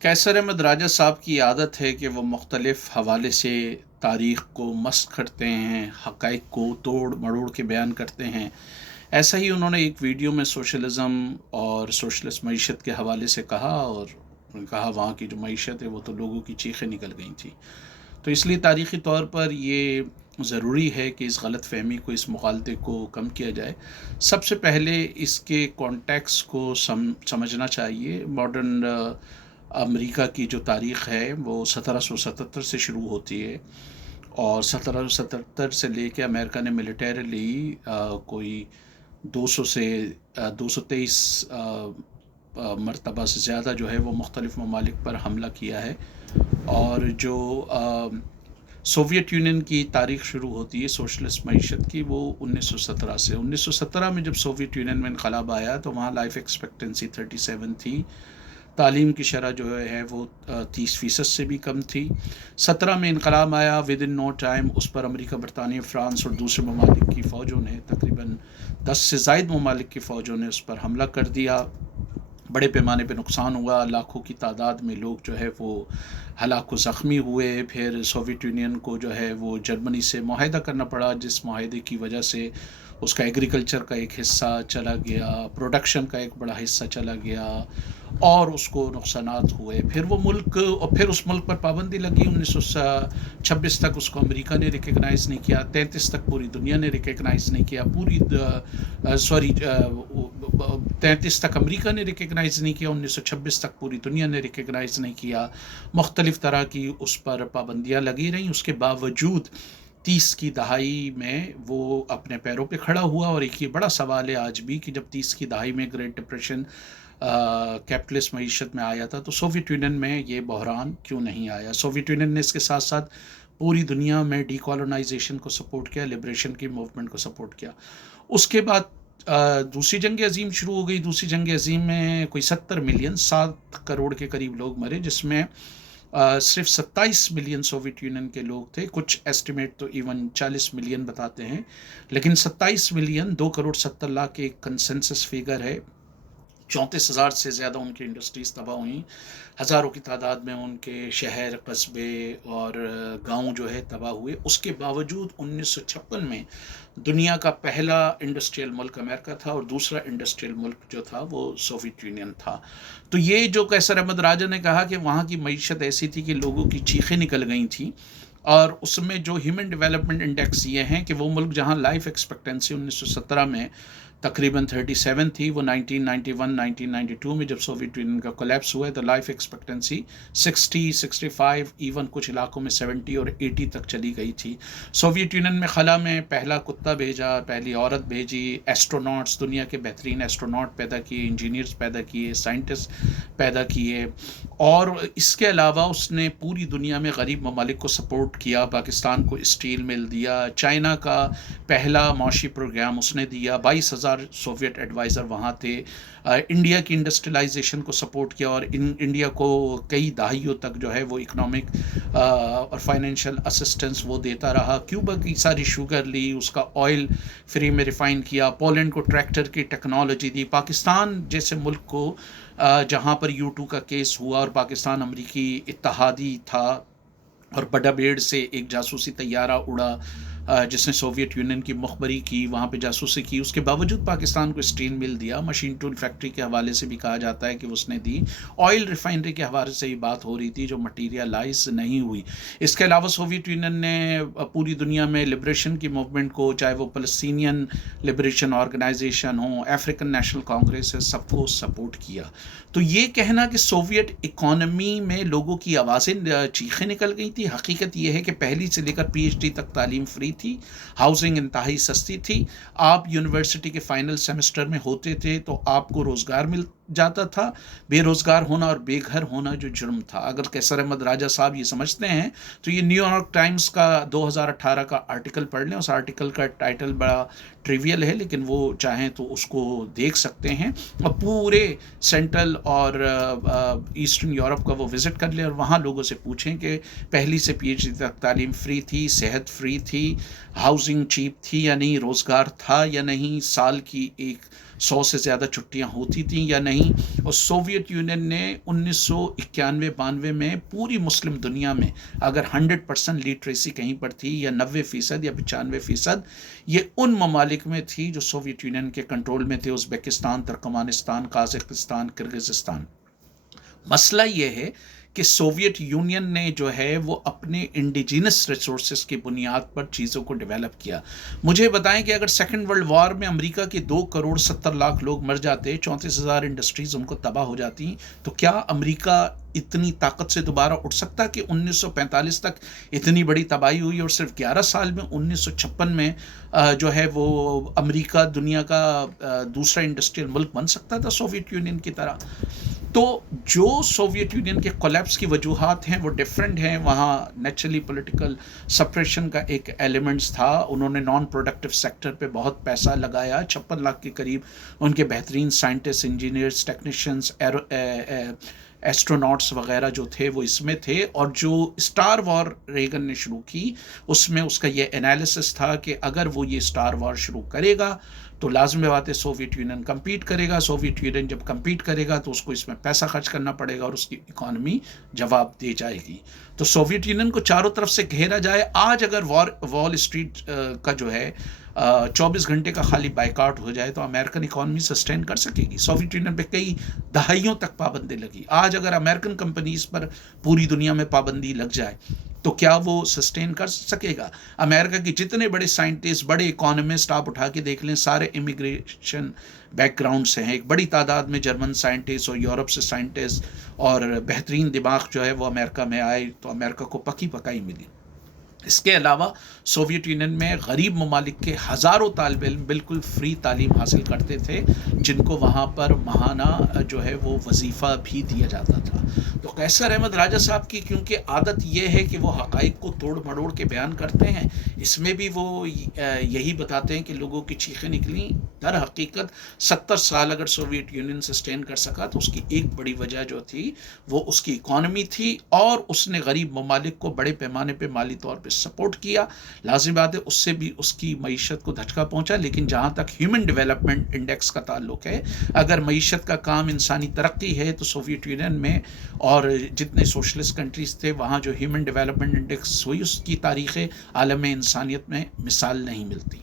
कैसर अहमद राजा साहब की आदत है कि वो मुख्तलिफ़ हवाले से तारीख़ को मस्त करते हैं, हक़ाइक़ को तोड़ मरोड़ के बयान करते हैं। ऐसा ही उन्होंने एक वीडियो में सोशलिज़म और सोशलिस्ट मईशत के हवाले से कहा, और उन्होंने कहा वहाँ की जो मईशत है वो तो लोगों की चीखें निकल गई थी। तो इसलिए तारीख़ी तौर पर ये ज़रूरी है कि इस गलत फ़हमी को, इस मुग़ालते को कम किया जाए। सबसे पहले इसके कॉन्टेक्स्ट को समझना चाहिए। मॉडर्न अमेरिका की जो तारीख़ है वो 1777 से शुरू होती है, और 1777 से लेके अमेरिका ने मिलिटरीली कोई 200 से 223 मरतबा से ज़्यादा जो है वो मुख्तलिफ़ ममालिक पर हमला किया है। और जो सोवियत यूनियन की तारीख़ शुरू होती है सोशलिस्ट मईशत की, वो 1917 से। 1917 में जब सोवियत यूनियन में इनक़लाब आया तो वहाँ लाइफ़ एक्सपेक्टेंसी 37 थी। तालीम की शरह जो है वो 30% से भी कम थी। 17 में इनक़लाब आया, विद इन नो टाइम उस पर अमेरिका, बरतानिया, फ़्रांस और दूसरे ममालिक की फ़ौजों ने, तकरीबन 10 से ज़ायद ममालिक की फ़ौजों ने उस पर हमला कर दिया। बड़े पैमाने पे नुकसान हुआ, लाखों की तादाद में लोग जो है वो हलाक व ज़ख्मी हुए। फिर सोवियत यूनियन को जो है वो जर्मनी से मुआहदा करना पड़ा, जिस मुआहदे की वजह से उसका एग्रीकल्चर का एक हिस्सा चला गया, प्रोडक्शन का एक बड़ा हिस्सा चला गया, और उसको नुकसानात हुए। फिर वो मुल्क, और फिर उस मुल्क पर पाबंदी लगी। 1926 तक उसको अमेरिका ने रिकगनाइज़ नहीं किया, 33 तक पूरी दुनिया ने रिकगनाइज़ नहीं किया। 33 तक अमेरिका ने रिकगनाइज़ नहीं किया, 1926 तक पूरी दुनिया ने रिकगनाइज़ नहीं किया। मुख्तलिफ़ तरह की उस पर पाबंदियाँ लगी रहीं। उसके बावजूद 30 की दहाई में वो अपने पैरों पे खड़ा हुआ। और एक ये बड़ा सवाल है आज भी कि जब 30 की दहाई में ग्रेट डिप्रेशन कैपिटलिस्ट मईशत में आया था, तो सोवियत यूनियन में ये बहरान क्यों नहीं आया? सोवियत यूनियन ने इसके साथ साथ पूरी दुनिया में डीकोलोनाइजेशन को सपोर्ट किया, लिबरेशन की मूवमेंट को सपोर्ट किया। उसके बाद दूसरी जंग अज़ीम शुरू हो गई। दूसरी जंग अज़ीम में कोई 70 मिलियन, 7 करोड़ के करीब लोग मरे, जिसमें सिर्फ 27 मिलियन सोवियत यूनियन के लोग थे। कुछ एस्टिमेट तो इवन 40 मिलियन बताते हैं, लेकिन 27 मिलियन, 2 करोड़ 70 लाख के एक कंसेंसस फिगर है। 34,000 से ज़्यादा उनकी इंडस्ट्रीज़ तबाह हुई, हज़ारों की तादाद में उनके शहर, कस्बे और गांव जो है तबाह हुए। उसके बावजूद 1956 में दुनिया का पहला इंडस्ट्रियल मुल्क अमेरिका था, और दूसरा इंडस्ट्रियल मुल्क जो था वो सोवियत यूनियन था। तो ये जो कैसर अहमद राजा ने कहा कि वहाँ की मईशत ऐसी थी कि लोगों की चीखें निकल गई थी, और उसमें जो ह्यूमन डेवलपमेंट इंडेक्स ये हैं कि वो मुल्क जहाँ लाइफ एक्सपेक्टेंसी 1917 में तकरीबन 37 थी, वो 1991 1992 में जब सोवियत यूनियन का कोलैप्स हुआ तो लाइफ एक्सपेक्टेंसी 60 65, इवन कुछ इलाकों में 70 और 80 तक चली गई थी। सोवियत यूनियन में खला में पहला कुत्ता भेजा, पहली औरत भेजी, एस्ट्रोनॉट्स, दुनिया के बेहतरीन एस्ट्रोनॉट पैदा किए, इंजीनियर्स पैदा किए, साइंटिस्ट पैदा किए। और इसके अलावा उसने पूरी दुनिया में गरीब ममालिक को सपोर्ट किया, पाकिस्तान को स्टील मिल दिया, चाइना का पहला मौशी प्रोग्राम उसने दिया, 22,000 सोवियत एडवाइज़र वहाँ थे। इंडिया की इंडस्ट्रियलाइजेशन को सपोर्ट किया, और इंडिया को कई दहाइयों तक जो है वो इकोनॉमिक और फाइनेंशियल असिस्टेंस वो देता रहा। क्यूबा की सारी शुगर ली, उसका ऑयल फ्री में रिफ़ाइन किया, पोलैंड को ट्रैक्टर की टेक्नोलॉजी दी। पाकिस्तान जैसे मुल्क को जहाँ पर U2 का केस हुआ और पाकिस्तान अमरीकी इत्तहादी था, और बडाबेड़ से एक जासूसी तैयारा उड़ा जिसने सोवियत यूनियन की मुखबरी की, वहाँ पे जासूसी की, उसके बावजूद पाकिस्तान को स्टील मिल दिया। मशीन टूल फैक्ट्री के हवाले से भी कहा जाता है कि उसने दी। ऑयल रिफाइनरी के हवाले से ही बात हो रही थी जो मटीरियलाइज नहीं हुई। इसके अलावा सोवियत यूनियन ने पूरी दुनिया में लिबरेशन की मूवमेंट को, चाहे वो फ़लस्तीनियन लिबरेशन ऑर्गेनाइजेशन हो, अफ्रीकन नेशनल कांग्रेस है, सबको सपोर्ट किया। तो ये कहना कि सोवियत इकॉनमी में लोगों की आवाज़ें, चीखें निकल गई थी, हकीकत ये है कि पहली से लेकर PhD तक तालीम फ्री थी, हाउसिंग इंतहाई सस्ती थी। आप यूनिवर्सिटी के फाइनल सेमेस्टर में होते थे तो आपको रोज़गार मिल जाता था। बेरोज़गार होना और बेघर होना जो जुर्म था। अगर कैसर अहमद राजा साहब ये समझते हैं तो ये न्यूयॉर्क टाइम्स का 2018 का आर्टिकल पढ़ लें। उस आर्टिकल का टाइटल बड़ा ट्रिवियल है, लेकिन वो चाहें तो उसको देख सकते हैं, और पूरे सेंट्रल और ईस्टर्न यूरोप का वो विज़िट कर लें, और वहाँ लोगों से पूछें कि पहली से PhD तक तालीम फ्री थी, सेहत फ्री थी, हाउसिंग चीप थी या नहीं, रोज़गार था या नहीं, साल की एक 100 سے زیادہ چھٹیاں ہوتی تھیں یا نہیں. اور سوویت یونین نے 1991-92 میں پوری مسلم دنیا میں اگر 100% لیٹریسی کہیں پر تھی یا 90% یا 95%، یہ ان ممالک میں تھی جو سوویت یونین کے کنٹرول میں تھے: ازبکستان، ترکمانستان، قازقستان، کرغزستان. مسئلہ یہ ہے کہ سوویت یونین نے جو ہے وہ اپنے انڈیجینس ریسورسز کی بنیاد پر چیزوں کو ڈیولپ کیا. مجھے بتائیں کہ اگر سیکنڈ ورلڈ وار میں امریکہ کے 2 کروڑ 70 لاکھ لوگ مر جاتے، 34,000 انڈسٹریز ان کو تباہ ہو جاتی، تو کیا امریکہ اتنی طاقت سے دوبارہ اٹھ سکتا کہ 1945 تک اتنی بڑی تباہی ہوئی اور صرف 11 سال میں 1956 میں جو ہے وہ امریکہ دنیا کا دوسرا انڈسٹریل ملک بن سکتا تھا سوویت یونین کی طرح؟ تو جو سوویت یونین کے کولیپس کی وجوہات ہیں وہ ڈیفرنٹ ہیں. وہاں نیچرلی پولیٹیکل سپریشن کا ایک ایلیمنٹس تھا. انہوں نے نان پروڈکٹیو سیکٹر پہ بہت پیسہ لگایا. 56 لاکھ کے قریب ان کے بہترین سائنٹسٹ، انجینئرس، ٹیکنیشینس، ایسٹروناٹس وغیرہ جو تھے وہ اس میں تھے. اور جو اسٹار وار ریگن نے شروع کی، اس میں اس کا یہ انالیسس تھا کہ اگر وہ یہ اسٹار وار شروع کرے گا تو لازم بات ہے سوویت یونین کمپیٹ کرے گا. سوویت یونین جب کمپیٹ کرے گا تو اس کو اس میں پیسہ خرچ کرنا پڑے گا اور اس کی اکانومی جواب دے جائے گی. تو سوویت یونین کو چاروں طرف سے گھیرا جائے. آج اگر وال اسٹریٹ کا جو ہے 24 گھنٹے کا خالی بائیکاٹ ہو جائے تو امریکن اکانومی سسٹین کر سکے گی. سوویت یونین پہ کئی دہائیوں تک پابندی لگی. آج اگر امریکن کمپنیز پر پوری دنیا میں پابندی لگ جائے تو کیا وہ سسٹین کر سکے گا؟ امریکہ کے جتنے بڑے سائنٹسٹ، بڑے اکانومسٹ آپ اٹھا کے دیکھ لیں، سارے امیگریشن بیک گراؤنڈ سے ہیں. ایک بڑی تعداد میں جرمن سائنٹسٹ اور یورپ سے سائنٹسٹ اور بہترین دماغ جو ہے وہ امریکہ میں آئے تو امریکہ کو پکی پکائی ملی. اس کے علاوہ سوویت یونین میں غریب ممالک کے ہزاروں طالب علم بالکل فری تعلیم حاصل کرتے تھے، جن کو وہاں پر ماہانہ جو ہے وہ وظیفہ بھی دیا جاتا تھا. تو قیصر احمد راجہ صاحب کی کیونکہ عادت یہ ہے کہ وہ حقائق کو توڑ مڑوڑ کے بیان کرتے ہیں، اس میں بھی وہ یہی بتاتے ہیں کہ لوگوں کی چیخیں نکلیں. در حقیقت 70 سال اگر سوویت یونین سسٹین کر سکا تو اس کی ایک بڑی وجہ جو تھی وہ اس کی اکانومی تھی، اور اس نے غریب ممالک کو بڑے پیمانے پہ مالی طور پہ سپورٹ کیا. لازم بات ہے اس سے بھی اس کی معیشت کو دھچکا پہنچا. لیکن جہاں تک ہیومن ڈیولپمنٹ انڈیکس کا تعلق ہے، اگر معیشت کا کام انسانی ترقی ہے تو سوویت یونین میں اور جتنے سوشلسٹ کنٹریز تھے وہاں جو ہیومن ڈیولپمنٹ انڈیکس ہوئی، اس کی تاریخ عالم انسانیت میں مثال نہیں ملتی.